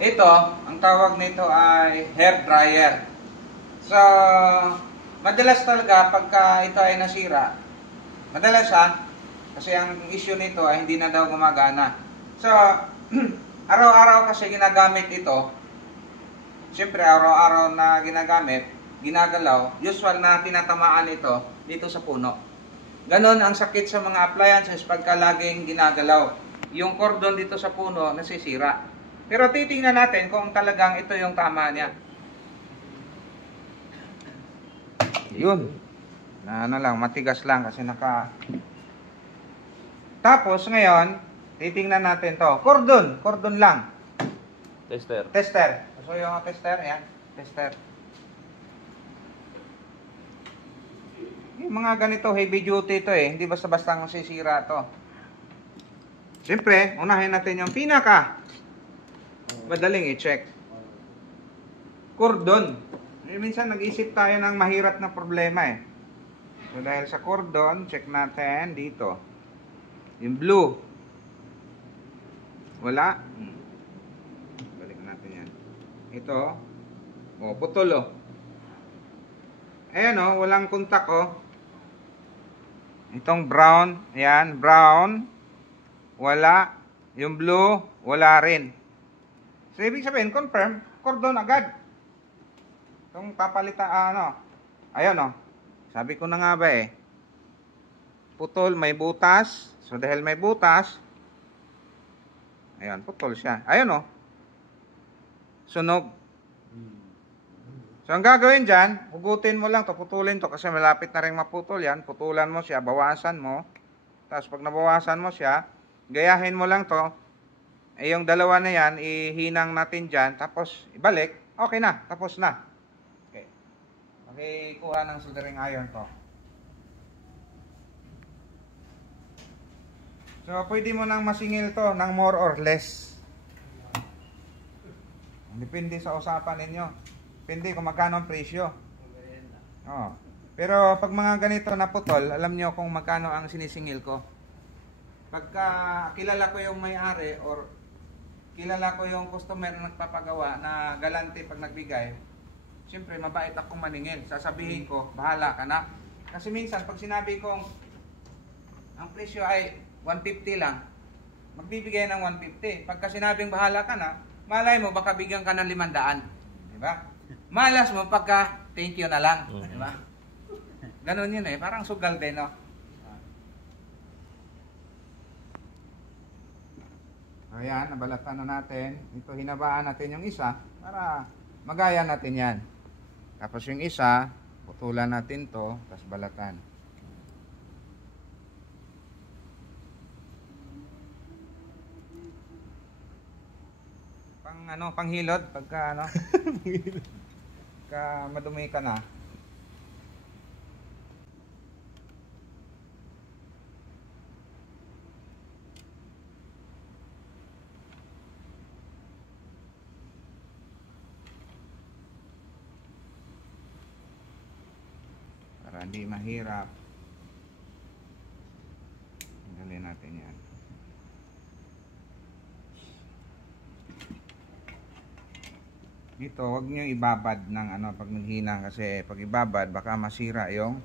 Ito, ang tawag nito ay hair dryer. So, madalas talaga pagka ito ay nasira, madalas kasi ang issue nito ay hindi na daw gumagana. So, araw-araw kasi ginagamit ito. Siyempre, araw-araw na ginagamit, ginagalaw, usual na tinatamaan ito dito sa puno. Ganon ang sakit sa mga appliances pagka laging ginagalaw. Yung cordon dito sa puno nasisira. Pero titingnan natin kung talagang ito yung tama niya. Yun. Na ano lang, matigas lang kasi Tapos ngayon, titingnan natin to. Cordon lang. Tester. So yung tester, yan. Tester. Yung mga ganito, heavy duty to eh. Hindi basta-basta masisira to. Siyempre, unahin natin yung madaling i-check. Cordon. Minsan nag-isip tayo ng mahirap na problema eh. So dahil sa cordon, check natin dito. Yung blue. Wala. Balik natin yan. Ito. Oh, putol oh. Ayan oh, walang kontak oh. Itong brown, ayan, brown. Wala. Yung blue, wala rin. So ibig sabihin, confirm, cordon agad. Itong papalitan, ayun oh. Sabi ko na nga ba eh. Putol, may butas. So dahil may butas, ayan, putol siya. Ayun oh. Sunog. So ang gagawin dyan, hugutin mo lang to, putulin to kasi malapit na rin maputol yan. Putulan mo siya, bawasan mo. Tapos pag nabawasan mo siya, gayahin mo lang to. Yung dalawa na yan, ihinang natin dyan. Tapos ibalik, okay na, tapos na. Okay. Okay, kuha ng soldering iron to. So pwede mo nang masingil to ng more or less. Depende sa usapan ninyo. Depende kung magkano ang presyo. Oh. Pero pag mga ganito na putol, alam nyo kung magkano ang sinisingil ko. Pagka kilala ko yung may-ari or kilala ko yung customer na nagpapagawa na galante pag nagbigay, siyempre mabait akong maningil. Sasabihin ko, bahala ka na. Kasi minsan pag sinabi kong ang presyo ay 150 lang, magbibigay ng 150. Pagka sinabing bahala ka na, malay mo baka bigyan ka ng 500. Diba? Malas mo pagka thank you na lang. Diba? Ganun yun eh. Parang sugal din, no? Ayan, nabalatan na natin. Ito, hinabaan natin yung isa para magaya natin yan. Tapos yung isa, putulan natin to, tapos balatan. Panghilod pagka pagka madumi ka na. Para hindi mahirap. Tanggalin natin yan. Dito, wag niyo ibabad ng pag naghina kasi pag ibabad baka masira yung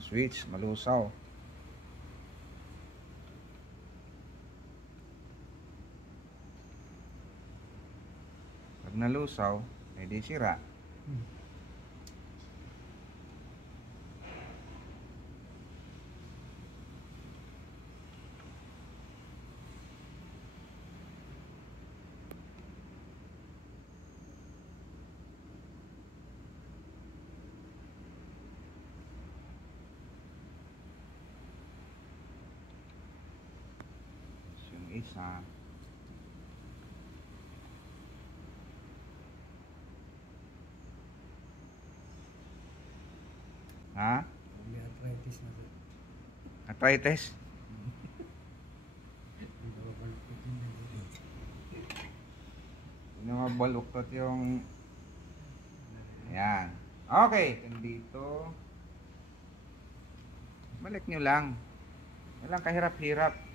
switch, malusaw. Pag nalusaw, edi sira. Isa. Ha? May arthritis na sir. Arthritis? Yung mga baluktot yung ayan. Okay. Dito. Balik nyo lang. Walang kahirap-hirap.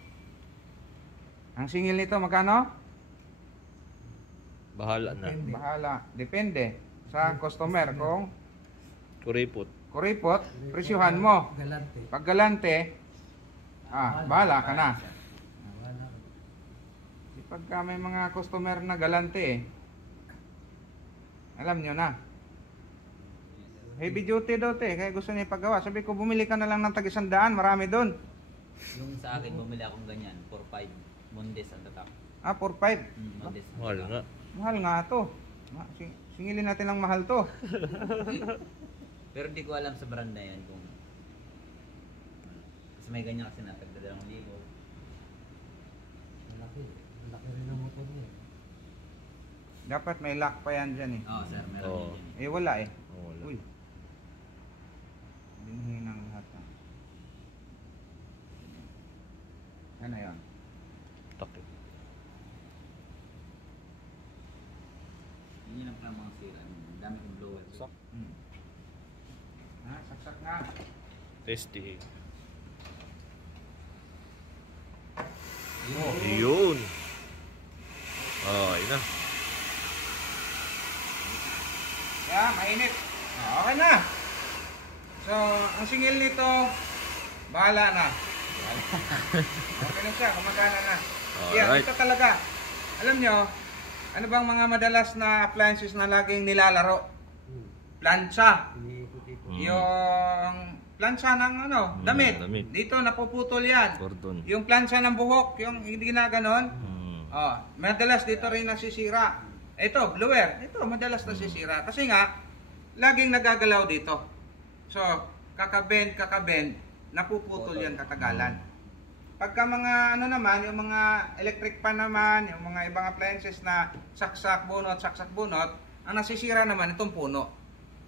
Ang singil nito magkano? Bahala na. Depende. Bahala. Depende sa customer. Kung Kuripot. kuripot, presyuhan mo. Galante. Pag galante, bahala ka na. Wala. Pagka may mga customer na galante alam nyo na. Heavy duty daw kaya gusto niya ipagawa. Sabi ko, bumili ka na lang ng tag-100, marami doon. Yung sa akin, bumili akong ganyan, 4-5. Mondes ang tatak. 4-5. Mondes. Mahal nga. Mahal nga to. Singilin natin ng mahal to. Pero di ko alam sa brand na yan kung... Kasi may ganyan kasi natagda 2,000. Malaki. Malaki rin ang motor niya. Dapat may lock pa yan dyan Oo, sir, meron Oo. din yan. wala Wala. Uy. Binhi ng lahat. Ano yun? Takip. Yun yung mga sira. Ang dami kong blower. Sak. Saksak nga. Testing. Oh. Yun. Ayun na. Mainit. Okay na. So, ang singil nito, bahala na. Okay na siya, kumagana na. Alright. Ito talaga. Alam nyo, ano bang mga madalas na appliances na laging nilalaro? Plancha. Iniikot-ikot. Yung plancha ng damit. damit. Dito napuputol yan. Cordon. Yung plancha ng buhok, yung hindi ginaganon. Hmm. Madalas dito rin nasisira. Ito, blower. Ito, madalas nasisira. Kasi nga, laging nagagalaw dito. So, kakabend, napuputol yan katagalan. Pagka mga naman, yung mga electric pan naman, yung mga ibang appliances na saksak bunot, ang nasisira naman itong puno.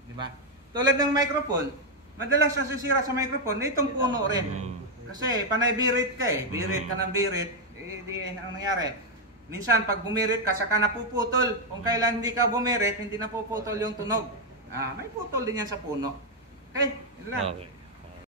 Di ba? Tulad ng microphone, madalas nasisira sa microphone, itong puno rin. Kasi panay birit ka birit ka ng birit, di ang nangyari. Minsan pag bumirit ka, saka napuputol. Kung kailan hindi ka bumirit, hindi napuputol yung tunog. May putol din yan sa puno. Okay, yun lang. Okay.